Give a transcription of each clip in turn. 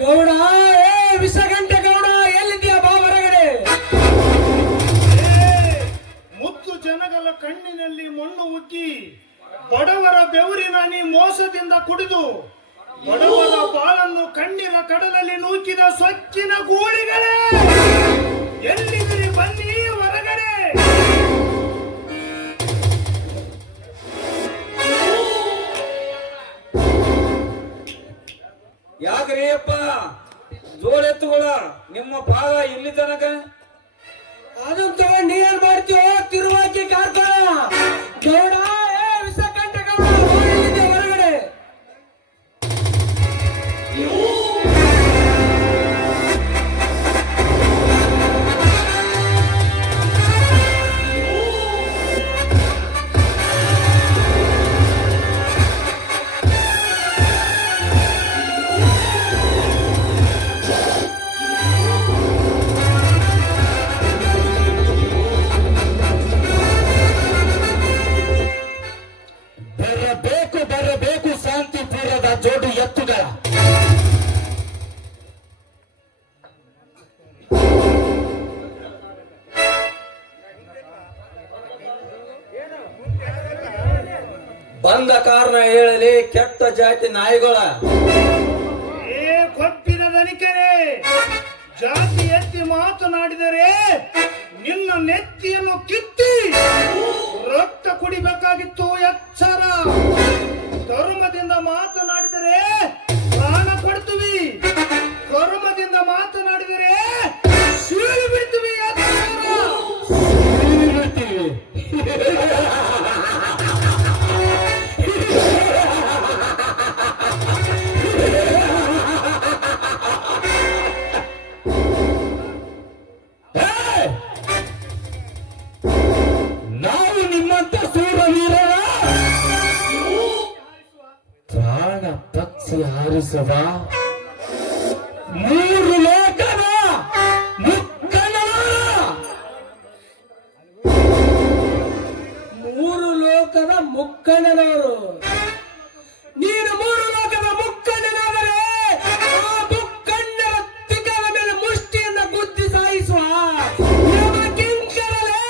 ಗೌಡ ವಿಷಗಂಟೆ ಗೌಡ ಎಲ್ಲಿದ್ಯಾ ಬಾ ಹೊರಗಡೆ. ಮುತ್ತು ಜನಗಳ ಕಣ್ಣಿನಲ್ಲಿ ಮಣ್ಣು ಉಕ್ಕಿ ಬಡವರ ಬೆವರಿನ ನೀ ಮೋಸದಿಂದ ಕುಡಿದು ಬಡವರ ಬಾಳನ್ನು ಕಣ್ಣೀರ ಕಡಲಲ್ಲಿ ನೂಕಿದ ಸ್ವಚ್ಛಿನ ಗೂಳಿಗಳೇ, ಎಲ್ಲಿದ್ದೀರಿ ಬನ್ನಿ ಹೊರಗಡೆ. ಯಾಕ್ರಿ ಅಪ್ಪ ಜೋರ್ ಎತ್ತುಗಳ ನಿಮ್ಮ ಭಾಗ ಇಲ್ಲಿ ತನಕ ಅದನ್ನ ತಗೊಂಡು ನೀ ಏನ್ ಮಾಡ್ತೀವೋ ತಿರುವಾಕಿ ಕಾರ್ಕೋಣ. ಗೌಡ ವಿಷಗಂಟೆ ಗೌಡ ಎಲ್ಲಿದ್ಯಾ ಹೊರಗಡೆ. ಬರಬೇಕು ಶಾಂತಿಪುರದ ಜೋಡು ಎತ್ತುಗಳ. ಬಂದ ಕಾರಣ ಹೇಳಲಿ ಕೆಟ್ಟ ಜಾತಿ ನಾಯಿಗಳ. ಕೊಪ್ಪಿನ ದನಿಕರೇ, ಜಾತಿ ಎತ್ತಿ ಮಾತನಾಡಿದರೆ ನಿನ್ನ ನೆತ್ತಿಯನ್ನು ಕಿತ್ತಿ ರಕ್ತ ಕುಡಿಬೇಕಾಗಿತ್ತು ಎಚ್ಚರ. ಧರ್ಮದಿಂದ ಮಾತನಾಡಿದರೆ ಪ್ರಾಣ ಕೊಡ್ತೀವಿ, ಕರ್ಮದಿಂದ ಮಾತನಾಡಿದರೆ ಸೀಳು ಬಿಡ್ತೀವಿ ಎಚ್ಚರ. ನಾವು ನಿಮ್ಮಂತ ಸೂರವೀರರ ಪ್ರಾಣ ಪಕ್ಷಿ ಹಾರಿಸುವ ಮೂರು ಲೋಕದ ಮೂರು ಲೋಕದ ಮುಕ್ಕಣ್ಣನವರು. ನೀನು ಮೂರು ಲೋಕದ ಮುಕ್ಕಣ್ಣನಾದರೆ ಆ ಮುಕ್ಕಣ್ಣರ ತಿಕ್ಕದ ಮೇಲೆ ಮುಷ್ಟಿಯಿಂದ ಗುದ್ದಿ ಸಾಯಿಸುವ ಕಿಂಕರಲೇ.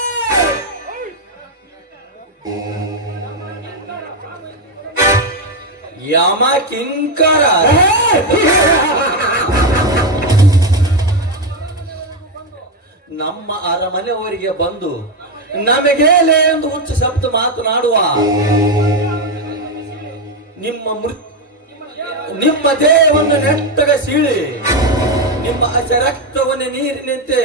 ಯಮ ಕಿಂಕರ ನಮ್ಮ ಅರಮನೆಯವರಿಗೆ ಬಂದು ನಮಗೇಲೆ ಎಂದು ಹುಚ್ಚು ಶಬ್ದ ಮಾತನಾಡುವ ನಿಮ್ಮ ದೇಹವನ್ನು ನೆಟ್ಟಗ ಸೀಳಿ ನಿಮ್ಮ ರಕ್ತವನ್ನು ನೀರಿನಂತೆ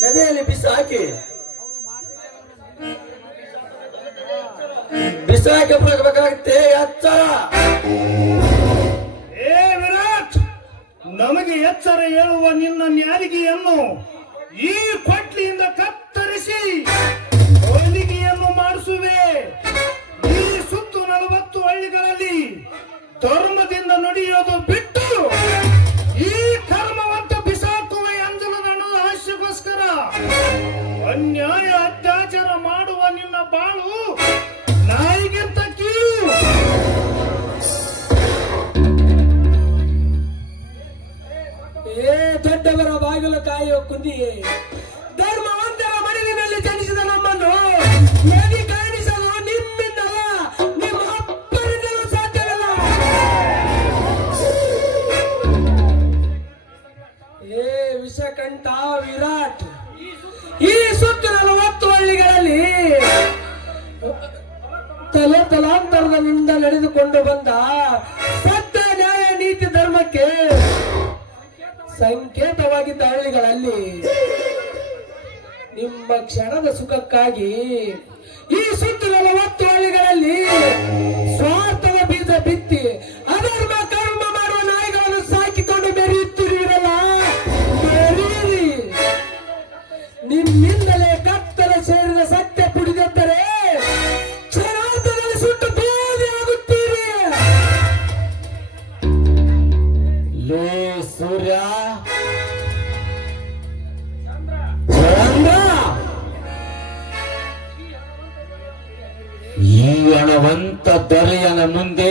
ನದಿಯಲ್ಲಿ ಬಿಸಾಕಿ ಬರಬೇಕಾಗುತ್ತೆ ಎಚ್ಚರ. ವಿರಾಟ್, ನಮಗೆ ಎಚ್ಚರ ಹೇಳುವ ನಿನ್ನ ನ್ಯಾರಿಗೆಯನ್ನು ಈ ಕೊಟ್ಲಿಯಿಂದ ಕತ್ತರಿಸಿ ಹೊಲಿಗೆಯನ್ನು ಮಾಡಿಸುವೆ. ಈ ಸುತ್ತು 40 ಹಳ್ಳಿಗಳಲ್ಲಿ ಧರ್ಮದಿಂದ ನುಡಿಯೋದು ಬಿಟ್ಟು ಈ ಕರ್ಮವಂತ ಬಿಸಾಕುವೆ ಅಂಜಲದ ಹಣದ ಆಶೆಗೋಸ್ಕರ. ಅನ್ಯಾಯ ಅತ್ಯಾಚಾರ ಮಾಡುವ ನಿನ್ನ ಬಾಳು ನಾಯಿಗಿಂತ ಕೀಳು. ದೊಡ್ಡವರ ಬಾಗಿಲು ಕಾಯುವ ಕುಂದಿಯೇ, ಧರ್ಮವಂತರ ಮಡಿಲಿನಲ್ಲಿ ಜನಿಸಿದ ನಮ್ಮನ್ನು ನದಿ ಕಾಣಿಸಲು ನಿಮ್ಮಿಂದಲ್ಲ, ನಿಮ್ಮ ಅಪ್ಪರಿಂದಲೂ ಸಾಧ್ಯವಿಲ್ಲ. ವಿಷಕಂಠ ವಿರಾಟ್, ಈ ಸುತ್ತು 40 ಹಳ್ಳಿಗಳಲ್ಲಿ ತಲಾಂತರದಿಂದ ನಡೆದುಕೊಂಡು ಬಂದ ಸತ್ಯ ನ್ಯಾಯ ನೀತಿ ಧರ್ಮಕ್ಕೆ ಸಂಕೇತವಾಗಿದ್ದ ಹಳ್ಳಿಗಳಲ್ಲಿ ನಿಮ್ಮ ಕ್ಷಣದ ಸುಖಕ್ಕಾಗಿ ಈ ಸುತ್ತು 40 ಹಳ್ಳಿಗಳಲ್ಲಿ ಸ್ವಾರ್ಥದ ಬೀಜ ಬಿತ್ತಿ ಅಧರ್ಮ ಕರ್ಮ ಮಾಡುವ ನಾಯಿಗಳನ್ನು ಸಾಕಿಕೊಂಡು ಬೆರೆಯುತ್ತಿರುವಿರಲ್ಲ, ಬೆರೀರಿ. ನಿಮ್ಮಿಂದಲೇ ಕತ್ತಲ ಸೇರಿದ ಸತ್ಯ ಪುಡಿದೆದ್ದರೆ ಕ್ಷಣಾರ್ಧದಲ್ಲಿ ಸುಟ್ಟು ಬೂದಿ ಆಗುತ್ತೀರಿ. ಲೇ ಸೂರ್ಯ, ಈ ಹಣವಂತ ದೊರೆಯನ ಮುಂದೆ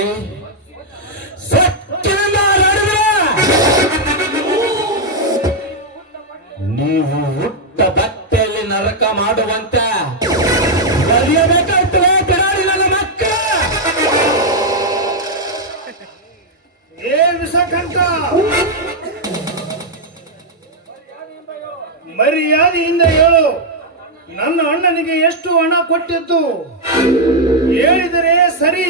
ಸತ್ಯನ ನಡೆದ್ರೆ ನೀವು ಹುಟ್ಟ ಬಟ್ಟೆಯಲ್ಲಿ ನರಕ ಮಾಡುವಂತ ಬರೆಯಬೇಕಾಗ್ತದೆ ಬಿಡಾರಿ ನನ್ನ ಮಕ್ಕ. ಏ ವಿಷಕಂಠ, ಮರ್ಯಾದೆಯಿಂದ ಹೇಳು, ನನ್ನ ಅಣ್ಣನಿಗೆ ಎಷ್ಟು ಹಣ ಕೊಟ್ಟಿದ್ದು ಹೇಳಿದರೆ ಸರಿ.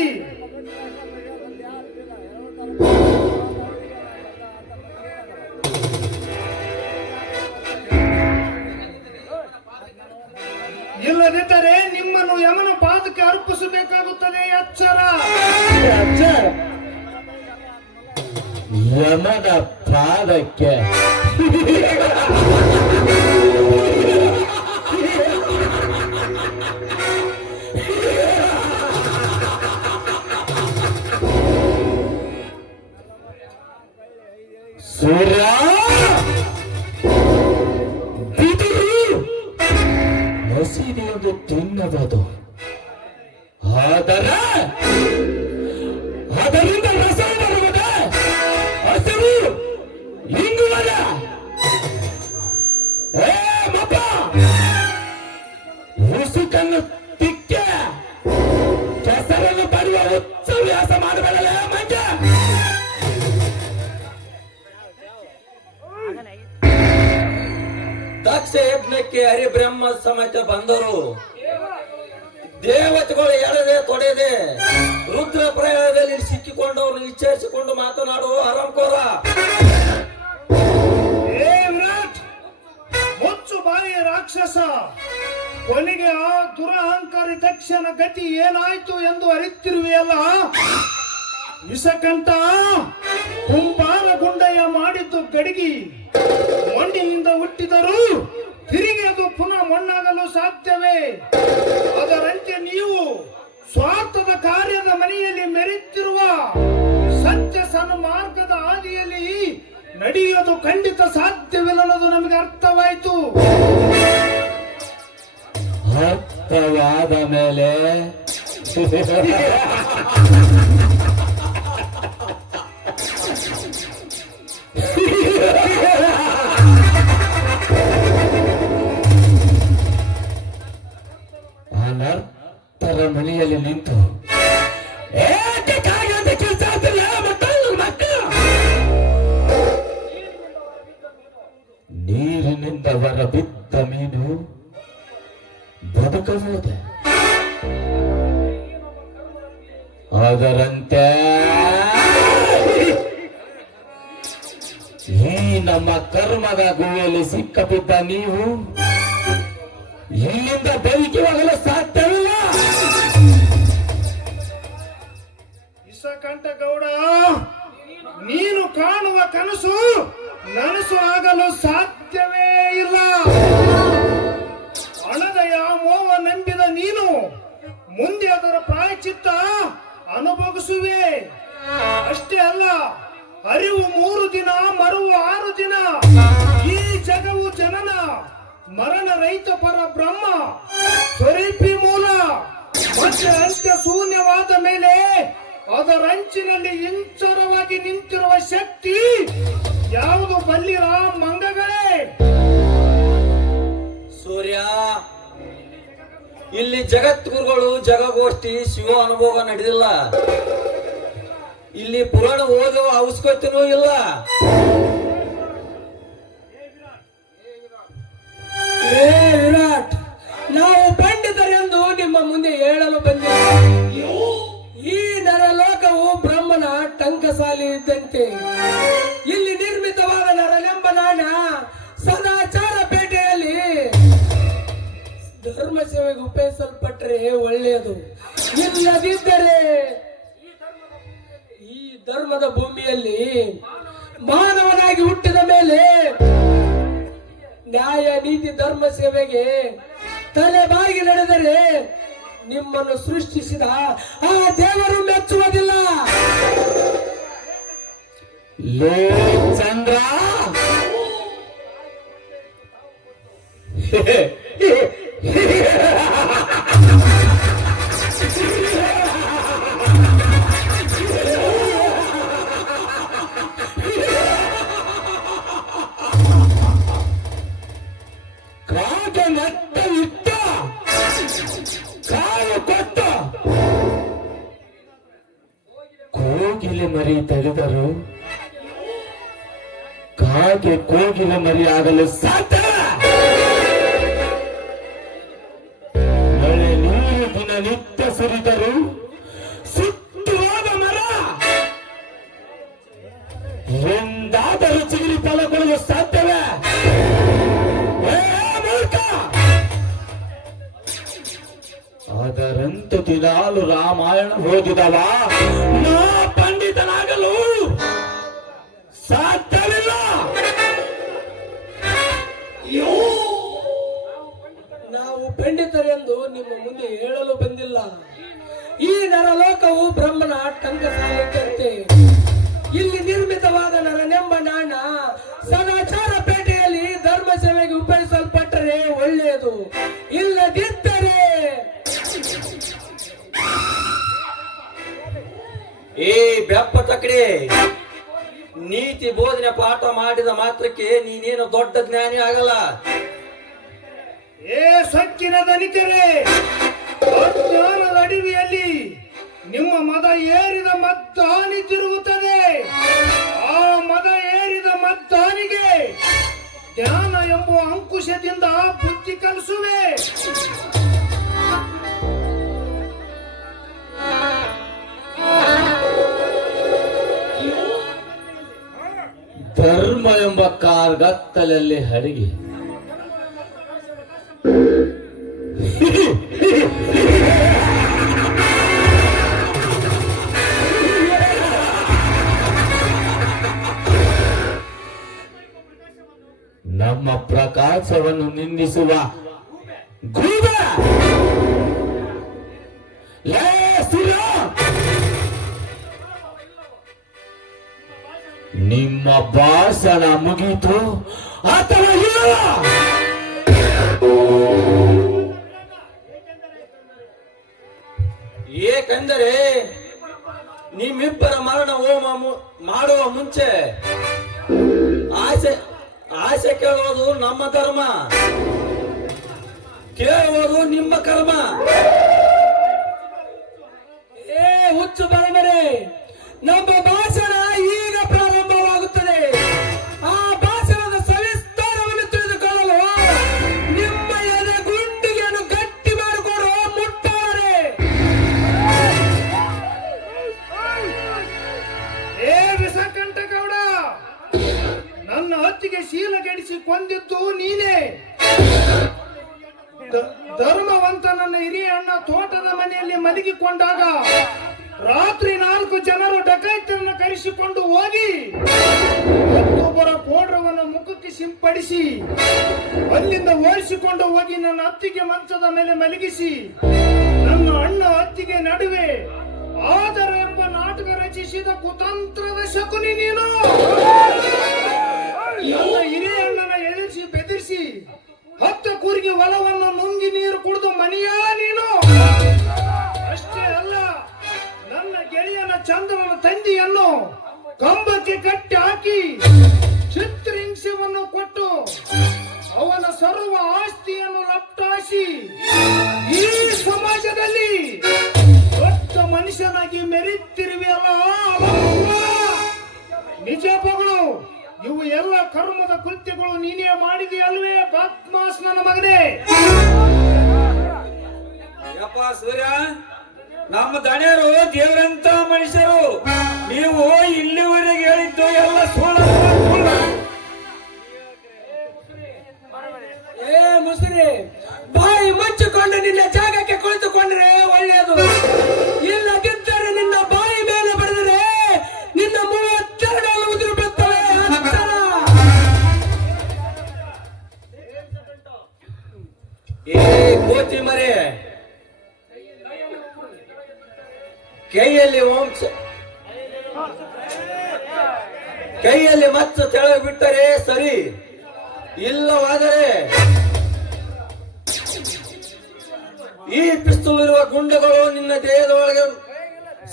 ಇಲ್ಲದಿದ್ದರೆ ನಿಮ್ಮನ್ನು ಯಮನ ಪಾದಕ್ಕೆ ಅರ್ಪಿಸಬೇಕಾಗುತ್ತದೆ. ಎಚ್ಚರ. ಯಮನ ಪಾದಕ್ಕೆ ಸೂರ್ಯ ಮಸೀದಿಯೊಂದು ತಿನ್ನಬಹುದು, ಆದರೆ ಅದರಿಂದ ರಸ ಬರುವುದೇ ಹಸಿರು ಹಿಂಗುವರ. ಏ ಮಪ್ಪ, ಉಸುಕನ್ನು ತಿಕ್ಕೆ ಕೆಸರನ್ನು ಬರುವ ಉತ್ಸವ್ಯಾಸ ಮಾಡಬೇಡಲೇ ಮಂಜ. ದಕ್ಷ ಯಜ್ಞಕ್ಕೆ ಹರಿಬ್ರಹ್ಮ ಸಮೇತ ಬಂದರು. ದೇವತೆಗಳು ಎಳೆದೆ ತೊಡೆದೆ ರುದ್ರ ಪ್ರಯಾಣದಲ್ಲಿ ಸಿಕ್ಕಿಕೊಂಡವ್ರನ್ನು ವಿಚಾರಿಸಿಕೊಂಡು ಮಾತನಾಡುವ ಹರಂಕೋರ. ಮುಚ್ಚು ಬಾಯಿಯ ರಾಕ್ಷಸ, ಕೊನೆಗೆ ಆ ದುರಹಂಕಾರಿ ದಕ್ಷನ ಗತಿ ಏನಾಯ್ತು ಎಂದು ಅರಿತಿರುವೆಯಲ್ಲ. ವಿಷಕಂಠ, ಕುಂಬಾರ ಗುಂಡಯ್ಯ ಮಾಡಿದ್ದು ಗಡಿಗಿ ಮಣ್ಣಿನಿಂದ ಹುಟ್ಟಿದರೂ ತಿರುಗಿ ಅದು ಪುನಃ ಮಣ್ಣಾಗಲು ಸಾಧ್ಯವೇ? ಅದರಂತೆ ನೀವು ಸ್ವಾರ್ಥದ ಕಾರ್ಯದ ಮನೆಯಲ್ಲಿ ಮೆರೆಯುತ್ತಿರುವ ಸತ್ಯ ಸನ್ಮಾರ್ಗದ ಹಾದಿಯಲ್ಲಿ ನಡೆಯುವುದು ಖಂಡಿತ ಸಾಧ್ಯವಿಲ್ಲದು. ನಮಗೆ ಅರ್ಥವಾಯಿತು. ಅರ್ಥವಾದ ಮೇಲೆ ಅನರ್ಥರ ಮನೆಯಲ್ಲಿ ನಿಂತು ನೀರಿನಿಂದ ಹೊರ ಬಿದ್ದ ಮೀನು ಬದುಕಬಹುದೇ? ಅದರಂತೆ ಈ ನಮ್ಮ ಕರ್ಮದ ಗುಹೆಯಲ್ಲಿ ಸಿಕ್ಕಬಿದ್ದ ನೀವು ಇಲ್ಲಿಂದ ಬದುಕಿ ಹೋಗಲು ಸಾಧ್ಯವಿಲ್ಲ. ವಿಷಕಂಠ ಗೌಡ, ನೀನು ಕಾಣುವ ಕನಸು ನನಸು ಆಗಲು ಸಾಧ್ಯವೇ ಇಲ್ಲ. ಹಣದ ಮೋಹ ನಂಬಿದ ನೀನು ಮುಂದೆ ಅದರ ಪ್ರಾಯಚಿತ್ತ ಅನುಭವಿಸುವೆ. ಅಷ್ಟೇ ಅಲ್ಲ, ಅರಿವು 3 ದಿನ, ಮರುವು 6 ದಿನ. ಈ ಜಗವು ಜನನ ಮರಣ ರಹಿತ ಪರ ಬ್ರಹ್ಮ ಸ್ವರೂಪಿ ಮೂಲ. ಮತ್ತೆ ಅಂತ್ಯ ಶೂನ್ಯವಾದ ಮೇಲೆ ಅದರ ಅಂಚಿನಲ್ಲಿ ಇಂಚರವಾಗಿ ನಿಂತಿರುವ ಶಕ್ತಿ ಯಾವುದು ಬಲ್ಲಿರ ಮಂಗಗಳೇ? ಸೂರ್ಯ, ಇಲ್ಲಿ ಜಗದ್ಗುರುಗಳು ಜಗಗೋಷ್ಠಿ ಶಿವ ಅನುಭವ ನಡೆದಿಲ್ಲ. ಇಲ್ಲಿ ಪುರಾಣ ಓದುವ ಅವಶ್ಯಕತೆನೂ ಇಲ್ಲ. ವಿರಾಟ್, ನಾವು ಪಂಡಿತರೆಂದು ನಿಮ್ಮ ಮುಂದೆ ಹೇಳಲು ಬಂದಿಲ್ಲ. ಈ ನರಲೋಕವು ಬ್ರಹ್ಮನ ಟಂಕಸಾಲಿ ಇದ್ದಂತೆ. ಇಲ್ಲಿ ನಿರ್ಮಿತವಾದ ನರನೆಂಬ ನಾಣ ಸದಾಚಾರ ಪೇಟೆಯಲ್ಲಿ ಧರ್ಮ ಸೇವೆಗೆ ಉಪಯೋಗಿಸಲ್ಪಟ್ಟರೆ ಒಳ್ಳೆಯದು. ಇಲ್ಲದಿದ್ದರೆ ಈ ಧರ್ಮದ ಭೂಮಿಯಲ್ಲಿ ಮಾನವನಾಗಿ ಹುಟ್ಟಿದ ಮೇಲೆ ನ್ಯಾಯ ನೀತಿ ಧರ್ಮ ಸೇವೆಗೆ ತಲೆ ಬಾಗಿ ನಡೆದರೆ ನಿಮ್ಮನ್ನು ಸೃಷ್ಟಿಸಿದ ಆ ದೇವರು ಮೆಚ್ಚುವುದಿಲ್ಲ. ಲೇ ಚಂದ್ರ, ಕೋಗಿಲೆ ಮರಿ ತಡೆದರು ಕಾಗೆ ಕೋಗಿಲೆ ಮರಿ ಆಗಲು ಸಾಧ್ಯ. ಮಳೆ ನೀರು ದಿನನಿತ್ಯ ಸುರಿದರು ಸುತ್ತುವಾದ ಮರ ಎಂದಾದರೂ ಚಿಗುರಿ ಫಲ ಕೊಡಲು ಸಾಧ್ಯವೇ? ಏ ಮೂರ್ಖ! ಅದರಂತೆ ದಿನಾಲು ರಾಮಾಯಣ ಓದಿದವ ನಾ ಪಂಡಿತನಾಗಲು ಸಾಧ್ಯವಿಲ್ಲ. ನಾವು ಪಂಡಿತರೆಂದು ನಿಮ್ಮ ಮುಂದೆ ಹೇಳಲು ಬಂದಿಲ್ಲ. ಈ ನರಲೋಕವು ಬ್ರಹ್ಮನ ಟಂಕಸಾಲೆಯಂತೆ. ಇಲ್ಲಿ ನಿರ್ಮಿತವಾದ ನರನೆಂಬ ನಾಣ ಸದಾಚಾರ ಪೇಟೆಯಲ್ಲಿ ಧರ್ಮ ಸೇವೆಗೆ ಉಪಯೋಗಿಸಲ್ಪಟ್ಟರೆ ಒಳ್ಳೆಯದು, ಇಲ್ಲದಿದ್ದರೆ ಏ ಬೆಪ್ಪ ತಕ್ಕಡಿ, ನೀತಿ ಬೋಧನೆ ಪಾಠ ಮಾಡಿದ ಮಾತ್ರಕ್ಕೆ ನೀನೇನು ದೊಡ್ಡ ಜ್ಞಾನಿ ಆಗಲ್ಲ. ಏ ಸಕ್ಕಿನ ದನಿಕರೇ, ಅಜ್ಞಾನದ ಅಡವಿಯಲ್ಲಿ ನಿಮ್ಮ ಮದ ಏರಿದ ಮದ್ದಾನಿ ತಿರುಗುತ್ತದೆ. ಆ ಮದ ಏರಿದ ಮದ್ದಾನಿಗೆ ಜ್ಞಾನ ಎಂಬ ಅಂಕುಶದಿಂದ ಬುದ್ಧಿ ಕಲಿಸುವೆ. ಧರ್ಮ ಎಂಬ ಕಾರ್ಗತ್ತಲಲ್ಲಿ ಹಡಗಿ ನಮ್ಮ ಪ್ರಕಾಶವನ್ನು ನಿಂದಿಸುವ ಗೂಬ ಲೇ ಸುರ, ನಿಮ್ಮ ಭಾಷಣ ಮುಗೀತು ಅಥವಾ ಇಲ್ಲ? ಏಕೆಂದರೆ ನಿಮ್ಮಿಬ್ಬರ ಮರಣ ಹೋಮ ಮಾಡುವ ಮುಂಚೆ ಆಸೆ ಕೇಳುವುದು ನಮ್ಮ ಧರ್ಮ, ಕೇಳುವುದು ನಿಮ್ಮ ಕರ್ಮ. ಏ ಹುಚ್ಚು ಬರಬರೆ, ನಮ್ಮ ಭಾಷಣ ಈಗ ಪ್ರಾರಂಭವಾಗುತ್ತದೆ. ಆ ಭಾಷಣದ ಸವಿಸ್ತಾರವನ್ನು ತಿಳಿದುಕೊಳ್ಳಲು ನಿಮ್ಮ ಎದೆ ಗುಂಡಿಗೆಯನ್ನು ಗಟ್ಟಿ ಮಾಡಿಕೊಡುವ ಮುಟ್ಟಾರೆ. ಏ ವಿಷಕಂಠ ಗೌಡ, ನನ್ನ ಹತ್ತಿಗೆ ಶೀಲ ಕೆಡಿಸಿ ಕೊಂದಿದ್ದು ನೀನೇ. ಧರ್ಮವಂತ ನನ್ನ ಹಿರಿಯ ಅಣ್ಣ ತೋಟದ ಮನೆಯಲ್ಲಿ ಮಲಗಿಕೊಂಡಾಗ ರಾತ್ರಿ 4 ಜನರು ಡಕಾಯಿತರನ್ನು ಕರೆಸಿಕೊಂಡು ಹೋಗಿ ಮತ್ತೊಬ್ಬರ ಪೌಡ್ರವನ್ನು ಮುಖಕ್ಕೆ ಸಿಂಪಡಿಸಿ ಅಲ್ಲಿಂದ ಓಡಿಸಿಕೊಂಡು ಹೋಗಿ ನನ್ನ ಅತ್ತಿಗೆ ಮಂಚದ ಮೇಲೆ ಮಲಗಿಸಿ ನನ್ನ ಅಣ್ಣ ಅತ್ತಿಗೆ ನಡುವೆ ಆದರ ಎಂಬ ನಾಟಕ ರಚಿಸಿದ ಕುತಂತ್ರದ ಶಕುನಿ ನೀನು. ನನ್ನ ಹಿರಿಯ ಅಣ್ಣನ ಎದುರಿಸಿ ಬೆದರಿಸಿ 10 ಕೂರಿಗೆ ಹೊಲವನ್ನು ನುಂಗಿ ನೀರು ಕುಡಿದು ಮನೆಯ ನೀನು. ಅಷ್ಟೇ ಅಲ್ಲ, ನನ್ನ ಗೆಳೆಯನ ಚಂದ್ರನ ತಂದೆಯನ್ನು ಕಂಬಕ್ಕೆ ಕಟ್ಟಿ ಹಾಕಿ ಚಿತ್ರಹಿಂಸೆಯನ್ನು ಕೊಟ್ಟು ಅವನ ಸರ್ವ ಆಸ್ತಿಯನ್ನು ಲಪ್ಟಾಸಿ ಈ ಸಮಾಜದಲ್ಲಿ ದೊಡ್ಡ ಮನುಷ್ಯನಾಗಿ ಮೆರೆಯುತ್ತಿರುವೆಯಲ್ಲ, ನಿಜ ಮಗಳು. ಇವು ಎಲ್ಲ ಕರ್ಮದ ಕೃತ್ಯಗಳು ನೀನೇ ಮಾಡಿದೆಯಲ್ವೇ ಬದ್ಮಾಸ್ ನನ್ನ ಮಗನೇ? ಯಪ್ಪ ಸೂರ್ಯ, ನಮ್ಮ ದಣಿಯರು ದೇವರಂತ ಮನುಷ್ಯರು. ನೀವು ಇಲ್ಲಿವರೆಗೆ ಹೇಳಿದ್ದು ಎಲ್ಲ ಸುಳ್ಳು. ಏ ಮುಸ್ರಿ, ಬಾಯಿ ಮುಚ್ಚಿಕೊಂಡು ನಿನ್ನ ಜಾಗಕ್ಕೆ ಕುಳಿತುಕೊಂಡ್ರೆ ಒಳ್ಳೆಯದು, ಇಲ್ಲದಿದ್ದರೆ ನಿನ್ನ ಬಾಯಿ ಮೇಲೆ ಬರೆದರೆ ನಿನ್ನ 32 ಉದುರು ಬರ್ತವೆ. ಏ ಕೋತಿ ಮರೆ, ಕೈಯಲ್ಲಿ ಮಚ್ಚ ತೆಳಗೆ ಬಿಟ್ಟರೆ ಸರಿ, ಇಲ್ಲವಾದರೆ ಈ ಪಿಸ್ತೂಲ್ ಇರುವ ಗುಂಡುಗಳು ನಿನ್ನ ದೇಹದ ಒಳಗೆ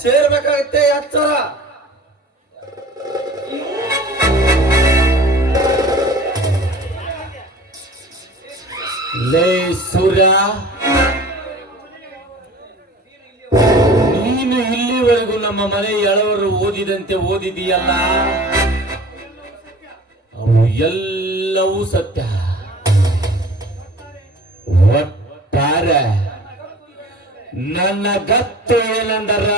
ಸೇರ್ಬೇಕಾಗುತ್ತೆ. ಎಚ್ಚರ. ಲೇ ಸೂರ್ಯ, ನೀ ನೀನು ಇಲ್ಲಿವರೆಗೂ ನಮ್ಮ ಮನೆ ಎಳವರು ಓದಿದಂತೆ ಓದಿದೀಯಲ್ಲ, ಅವು ಎಲ್ಲವೂ ಸತ್ಯ. ಒಟ್ಟಾರೆ ನನ್ನ ಗತ್ತು ಏನಂದರ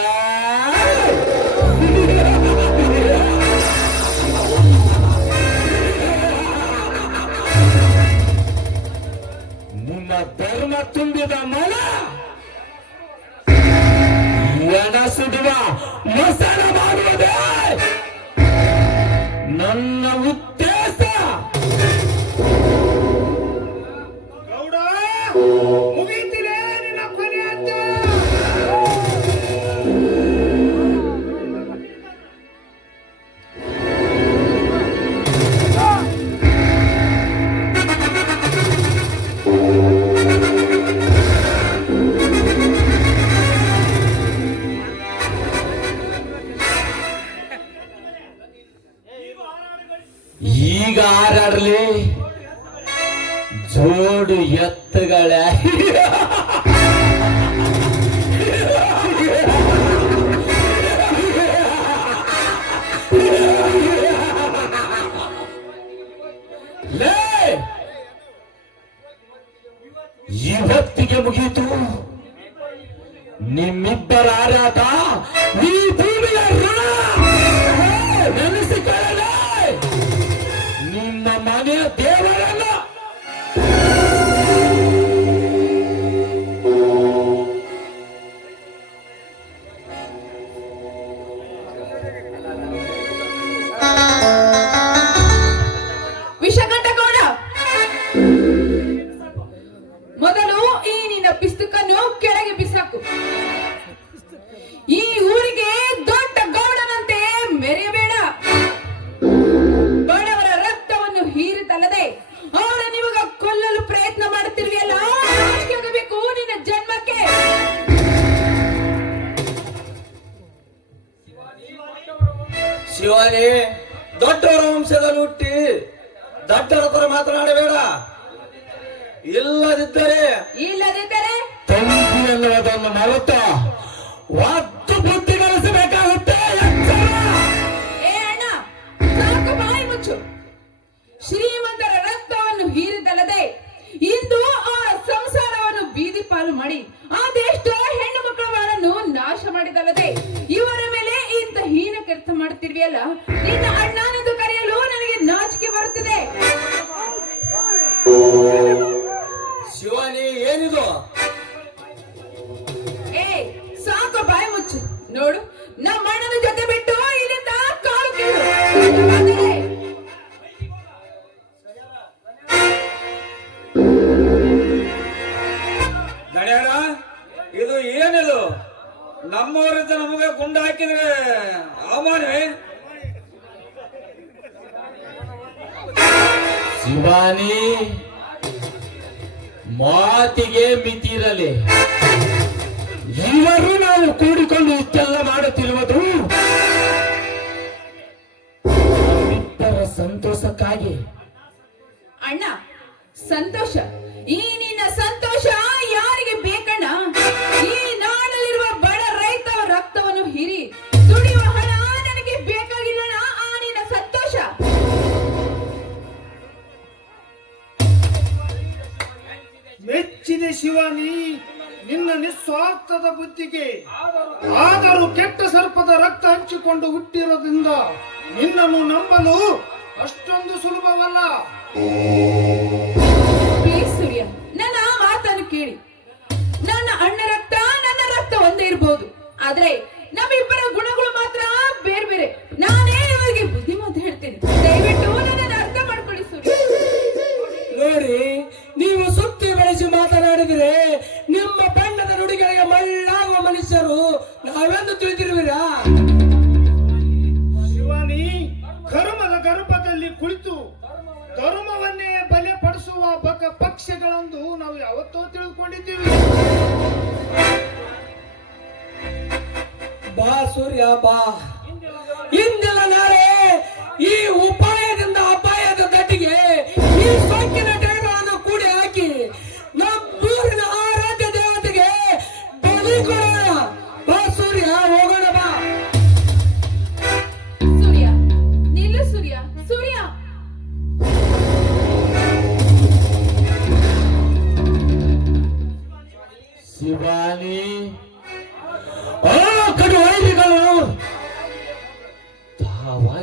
ನಿನ್ನ ಧರ್ಮ ತುಂಬಿದ ಮನ ಎಣ ಸುಡುವ ಮಸಾಲ ಮಾಡುವುದೇ ನನ್ನ ಉದ್ದೇಶ. ಗೌಡ, ಮುಗೀತಿರೇ ನಿನ್ನ ಕೊನೆ ಅಂತ. ಈಗ ಹಾರಾಡ್ಲಿ ಜೋಡು ಎತ್ತುಗಳ ಇವತ್ತಿಗೆ ಮುಗೀತು ನಿಮ್ಮಿಬ್ಬರ ಆರಾಟ. ಈ ಭೂಮಿಯ ಋಣ ನೆನೆಸಿಕೊಳ್ಳಲೇ ನಿಮ್ಮ ಮನೆಯ ದೇವರಲ್ಲ. ವಿಷಕಂಠಗೌಡ, ಮೊದಲು ಈ ನಿನ್ನ ಪಿಸ್ತಕನ್ನು ಕೆಳಗೆ ಬಿಸಾಕು. ಈ ಊರಿಗೆ ದೊಡ್ಡ ಗೌಡನಂತೆ ಮೆರೆಯಬೇಡ. ಬಡವರ ರಕ್ತವನ್ನು ಹೀರಿದಲ್ಲದೆ ಅವರ ನಿಮಗ ಕೊಲ್ಲಲು ಪ್ರಯತ್ನ ಮಾಡುತ್ತಿರುವೆಯಲ್ಲ, ನಾಚಿಕೆಯಾಗಬೇಕು ನಿನ್ನ ಜನ್ಮಕ್ಕೆ. ಶಿವಾನಿ, ದೊಡ್ಡವರ ವಂಶದಲ್ಲಿ ಹುಟ್ಟಿ ದೊಡ್ಡರ ತರ ಮಾತನಾಡಬೇಡ. ಇಲ್ಲದಿದ್ದರೆ ತಂಗಿ ಎನ್ನುವುದನ್ನು ಮರೆತು ಒತ್ತು ಬುದ್ಧಿ ಕಲಿಸಬೇಕಾಗುತ್ತೆ. ಏ ಅಣ್ಣ, ಸಾಕು, ಬಾಯಿ ಮುಚ್ಚು. ಶ್ರೀಮಂತರ ರಕ್ತವನ್ನು ಹೀರಿದಲ್ಲದೆ ಇಂದು ಆ ಸಂಸಾರವನ್ನು ಬೀದಿ ಪಾಲು ಮಾಡಿ ಅದೆಷ್ಟೋ ಹೆಣ್ಣು ಮಕ್ಕಳನ್ನು ನಾಶ ಮಾಡಿದಲ್ಲದೆ ಇವರ ಮೇಲೆ ಇಂಥ ಹೀನ ಕೆಲಸ ಮಾಡುತ್ತಿರುವೆಯಲ್ಲ, ನಿನ್ನ ಅಣ್ಣನೆಂದು ಕರೆಯಲು ನನಗೆ ನಾಚಿಕೆ ಬರುತ್ತಿದೆ. ಶಿವಾನಿ, ಏನಿದು? ಏ, ಸಾಕು, ಬಾಯಿ ಮುಚ್ಚು. ನೋಡು, ನಮ್ಮ ಅಣ್ಣನ ಜೊತೆ ಬಿಟ್ಟು ಇಲ್ಲಿಂದ ಕಾಲು ಕೀಳು. ಗಣ್ಯಾರ, ಇದು ಏನಿದು? ನಮ್ಮವರಿಂದ ನಮಗೆ ಗುಂಡು ಹಾಕಿದ್ರೆ ಅವಮಾನವೇ? ಶಿವಾನಿ, ಮಾತಿಗೆ ಮಿತಿರಲಿ. ಇವರು ನಾವು ಕೂಡಿಕೊಂಡು ಇಷ್ಟೆಲ್ಲ ಮಾಡುತ್ತಿರುವುದು ಇಬ್ಬರ ಸಂತೋಷಕ್ಕಾಗಿ. ಅಣ್ಣ, ಸಂತೋಷ? ಈ ನಿನ್ನ ಸಂತೋಷ ಯಾರಿಗೆ ಬೇಕಣ್ಣ? ಈ ನಾಡಲ್ಲಿರುವ ಬಡ ರೈತ ರಕ್ತವನ್ನು ಹೀರಿ ದುಡಿಯುವ ಹಣ ನನಗೆ ಬೇಕಾಗಿಲ್ಲಣ್ಣ. ಆ ನಿನ್ನ ಸಂತೋಷ? ಮೆಚ್ಚಿದೆ ಶಿವಾನಿ ನಿನ್ನ ನಿಸ್ವಾರ್ಥದ ಬುದ್ಧಿಗೆ. ಆದರೂ ಕೆಟ್ಟ ಸರ್ಪದ ರಕ್ತ ಹಂಚಿಕೊಂಡು ಹುಟ್ಟಿರೋದ್ರಿಂದ ನಿನ್ನನ್ನು ನಂಬಲು ಅಷ್ಟೊಂದು ಸುಲಭವಲ್ಲ. ಪ್ಲೀಸ್ ಸೂರ್ಯ, ನನ್ನ ಮಾತನ್ನು ಕೇಳಿ. ನನ್ನ ಅಣ್ಣ ರಕ್ತ ನನ್ನ ರಕ್ತ ಒಂದೇ ಇರಬಹುದು, ಆದ್ರೆ ನಮ್ಮಿಬ್ಬರ ಗುಣಗಳು ಮಾತ್ರ ಬೇರೆ ಬೇರೆ. ನಾನೇ ಇವರಿಗೆ ಬುದ್ಧಿ ಮಾತು ಹೇಳ್ತೀನಿ, ದಯವಿಟ್ಟು ನನ್ನನ್ನು ಅರ್ಥ ಮಾಡ್ಕೊಳ್ಳಿ ಸೂರ್ಯ. ನೋಡಿ, ನೀವು ಸುತ್ತಿ ಬೆಳೆಸಿ ಮಾತನಾಡಿದರೆ ನಿಮ್ಮ ಬಣ್ಣದ ನುಡಿಗಳಿಗೆ ಮಳ್ಳಾಗುವ ಮನುಷ್ಯರು ನಾವೆಂದು ತಿಳಿದಿರುವಿರಾ? ಶಿವಾನಿ, ಕರ್ಮದ ಗರ್ಭದಲ್ಲಿ ಕುಳಿತು ಧರ್ಮವನ್ನೇ ಬಲಿಪಡಿಸುವ ಪಕ್ಷಗಳಂದು ನಾವು ಯಾವತ್ತೋ ತಿಳಿದುಕೊಂಡಿದ್ದೀವಿ. ಬಾ ಸೂರ್ಯ, ಬಾ. ಇಂದೆಲ್ಲ ನಾಳೆ ಈ ಉಪಾಯದಿಂದ ಅಪಾಯದ ದಟ್ಟಿಗೆ ಈ ಸೊಕ್ಕಿನ ಟೈಗಳನ್ನು ಕೂಡಿ ಹಾಕಿ ನಮ್ಮೂರಿನ ಆರಾಧ್ಯ ದೇವತೆಗೆ ಬಲಿ ಕೊಡೋಣ. ಬಾ ಸೂರ್ಯ.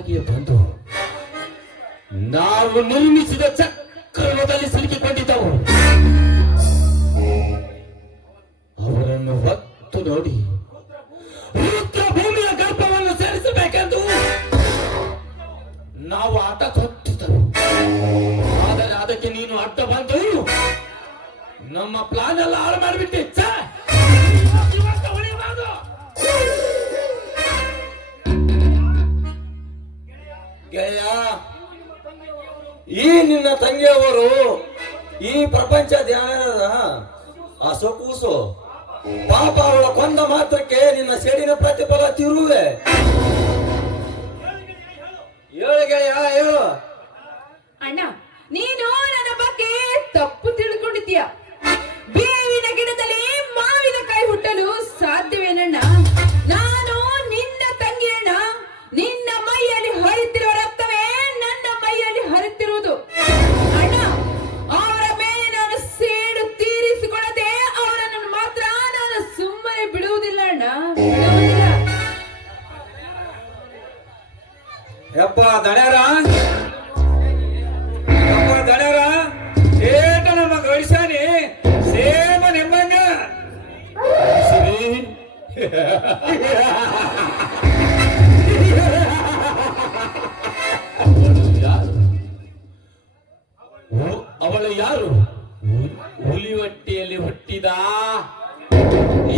ಹಾಗೆ ಬಂದು ನಾವು ನಿರ್ಮಿಸಿದ ಚಕ್ರದಲ್ಲಿ ಸಿಲುಕಿಕೊಂಡಿದ್ದವು. ಅವರನ್ನು ಹೊತ್ತು ನೋಡಿ ರುದ್ರ ಭೂಮಿಯ ಗರ್ಭವನ್ನು ಸೇರಿಸಬೇಕೆಂದು ನಾವು ಆಟ ತೊಟ್ಟಿದ್ದೆವು. ಆದರೆ ಅದಕ್ಕೆ ನೀನು ಅಡ್ಡ ಬಂದು ನಮ್ಮ ಪ್ಲಾನ್ ಎಲ್ಲ ಹಾಳು ಮಾಡಿಬಿಟ್ಟೆ. ಗೆಳೆಯ, ಈ ನಿನ್ನ ತಂಗಿಯವರು ಈ ಪ್ರಪಂಚ ಧ್ಯಾನದ ಆ ಸೊಕೂಸು ಪಾಪ ಅವಳ ಕೊಂದ ಮಾತ್ರಕ್ಕೆ ನಿನ್ನ ಸೇಡಿನ ಪ್ರತಿಫಲ ತಿರುವೆ. ಹೇಳು ಗೆಳೆಯ, ಹೇಳು. ಅಣ್ಣ, ನೀನು ನನ್ನ ಬಗ್ಗೆ ತಪ್ಪು ತಿಳ್ಕೊಂಡಿದ್ದೀಯ. ಬೇವಿನ ಗಿಡದಲ್ಲಿ ಮಾವಿನಕಾಯಿ ಹುಟ್ಟಲು ಸಾಧ್ಯವೇನಣ್ಣ? ನಾನು ನಿನ್ನ ತಂಗಿ ಅಣ್ಣ. ನಿನ್ನ ಮೈಯಲ್ಲಿ ಹರಿತಿರುವ ರಕ್ತವೇ ನನ್ನ ಮೈಯಲ್ಲಿ ಹರಿತಿರುವುದು ಅಣ್ಣ. ಅವರ ಮೇಲೆ ನಾನು ಸೇಡು ತೀರಿಸಿಕೊಳ್ಳದೆ ಅವರನ್ನು ಮಾತ್ರ ನಾನು ಸುಮ್ಮನೆ ಬಿಡುವುದಿಲ್ಲ ಅಣ್ಣ, ಬಿಡುವುದಿಲ್ಲ. ಯಪ್ಪ ದಣ್ಯಾರ, ಏಟ ನಮ್ಮ ಗಡಿಸಾನಿ ಸೇಮ ನಿಮ್ಮಂಗ ಅವಳು ಯಾರು? ಹುಲಿ ಹೊಟ್ಟೆಯಲ್ಲಿ ಹುಟ್ಟಿದ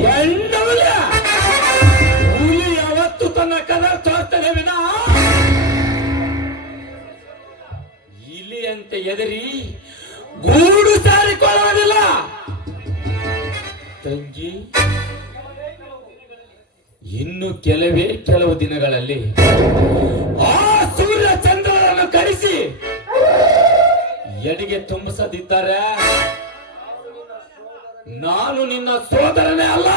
ಹೆಣ್ಣವಳ. ಹುಲಿ ಯಾವತ್ತು ತನ್ನ ಕಲರ್ ತೋರ್ತಾನೆ ವಿನಾ ಇಲಿಯಂತೆ ಎದರಿ ಗೂಡು ಸಾರಿಕೊಳ್ಳುವುದಿಲ್ಲ. ತಂಗಿ, ಇನ್ನು ಕೆಲವು ದಿನಗಳಲ್ಲಿ ಆ ಸೂರ್ಯ ಚಂದ್ರರನ್ನು ಕರೆಸಿ ಎಡೆಗೆ ತುಂಬಿಸದಿದ್ದರೆ ನಾನು ನಿನ್ನ ಸೋದರನೇ ಅಲ್ಲ.